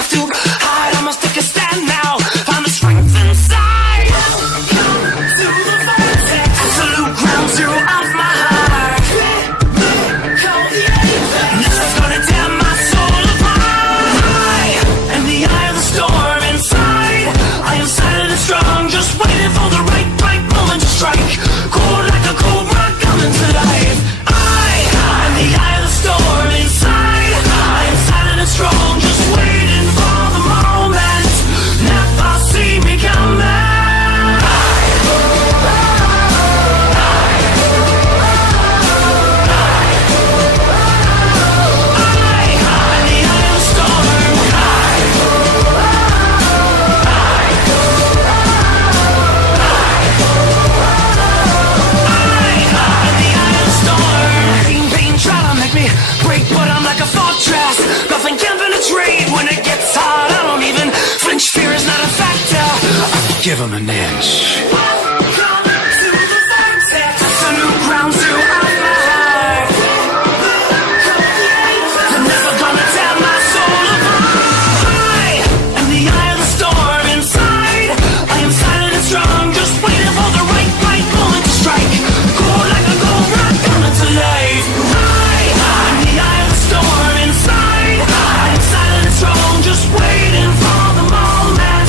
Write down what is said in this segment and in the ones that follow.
left to hide. I must take a stand now. Find the strength inside. Welcome to the vortex. Absolute ground zero of my heart. Call the apex. This is gonna tear my soul apart. In the eye of the storm inside, I am silent and strong, just waiting for the right moment to strike. Cold like a cobra coming to life. In the eye of the storm inside, I am silent and strong, just waiting for the moment. Never see me coming. Break, but I'm like a fortress. Nothing can penetrate. When it gets hard, I don't even flinch. Fear is not a factor. I give him an inch. Welcome to the vortex. It's a new ground zero of my heart. They're never gonna tear my soul apart. In the eye of the storm inside, I am silent and strong, just waiting for the right moment to strike. Cold like a cobra coming to life. Just waiting for the moment.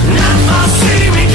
Never see me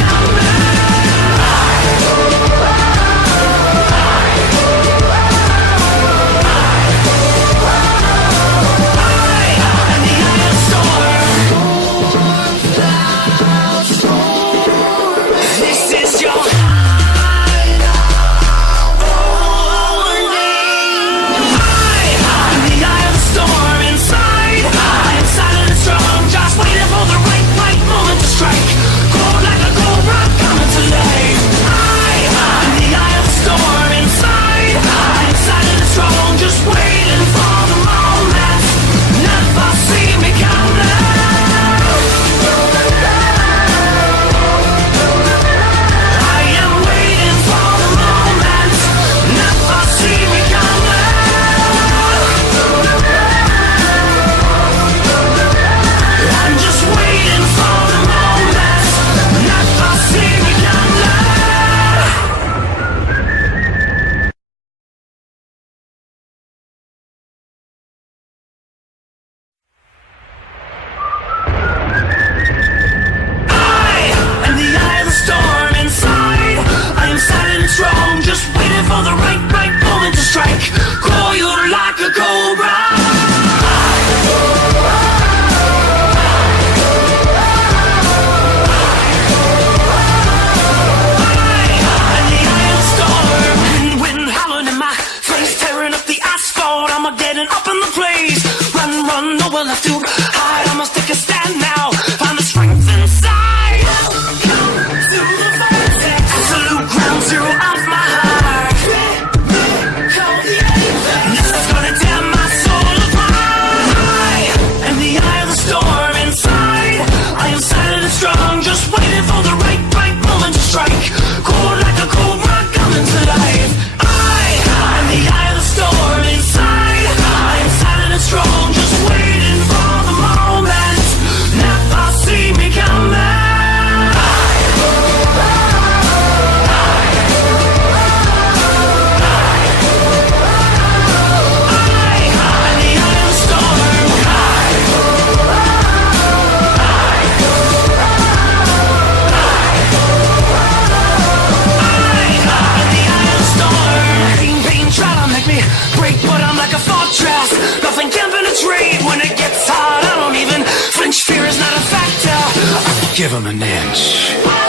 give him an inch.